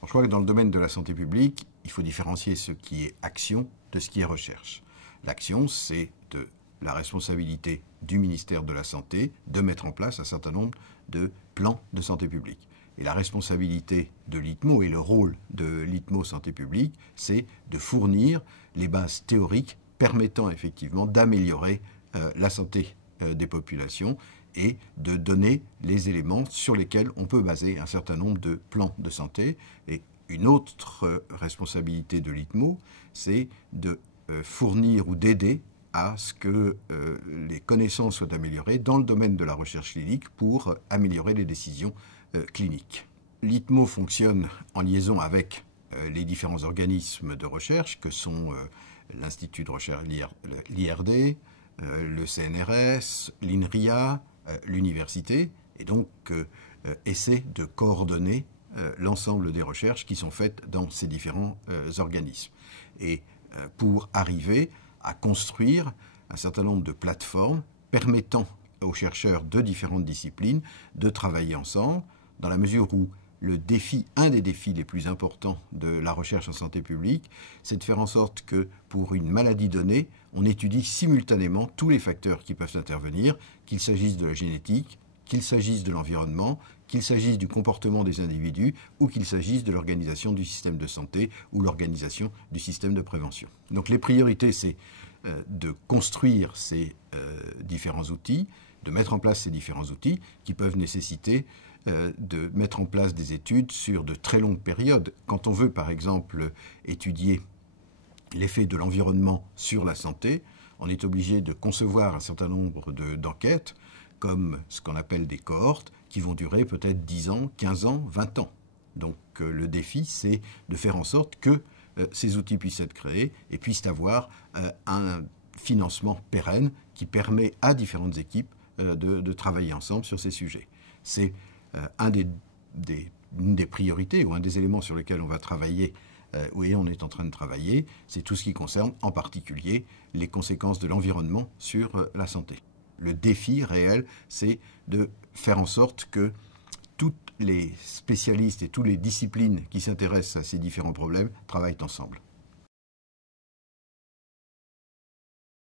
Alors, je crois que dans le domaine de la santé publique, il faut différencier ce qui est action de ce qui est recherche. L'action, c'est de la responsabilité du ministère de la Santé de mettre en place un certain nombre de plans de santé publique. Et la responsabilité de l'ITMO et le rôle de l'ITMO Santé publique, c'est de fournir les bases théoriques permettant effectivement d'améliorer la santé des populations et de donner les éléments sur lesquels on peut baser un certain nombre de plans de santé. Et une autre responsabilité de l'ITMO, c'est de fournir ou d'aider à ce que les connaissances soient améliorées dans le domaine de la recherche clinique pour améliorer les décisions cliniques. L'ITMO fonctionne en liaison avec les différents organismes de recherche que sont l'Institut de recherche, l'IRD, le CNRS, l'INRIA, l'université, et donc essaie de coordonner l'ensemble des recherches qui sont faites dans ces différents organismes. Et pour arriver à construire un certain nombre de plateformes permettant aux chercheurs de différentes disciplines de travailler ensemble, dans la mesure où un des défis les plus importants de la recherche en santé publique, c'est de faire en sorte que pour une maladie donnée, on étudie simultanément tous les facteurs qui peuvent intervenir, qu'il s'agisse de la génétique, qu'il s'agisse de l'environnement, qu'il s'agisse du comportement des individus ou qu'il s'agisse de l'organisation du système de santé ou l'organisation du système de prévention. Donc les priorités, c'est de construire ces différents outils, de mettre en place ces différents outils qui peuvent nécessiter de mettre en place des études sur de très longues périodes. Quand on veut, par exemple, étudier l'effet de l'environnement sur la santé, on est obligé de concevoir un certain nombre d'enquêtes, comme ce qu'on appelle des cohortes, qui vont durer peut-être 10 ans, 15 ans, 20 ans. Donc le défi, c'est de faire en sorte que ces outils puissent être créés et puissent avoir un financement pérenne qui permet à différentes équipes de travailler ensemble sur ces sujets. C'est une des priorités ou un des éléments sur lesquels on va travailler et on est en train de travailler, c'est tout ce qui concerne en particulier les conséquences de l'environnement sur la santé. Le défi réel, c'est de faire en sorte que tous les spécialistes et toutes les disciplines qui s'intéressent à ces différents problèmes travaillent ensemble.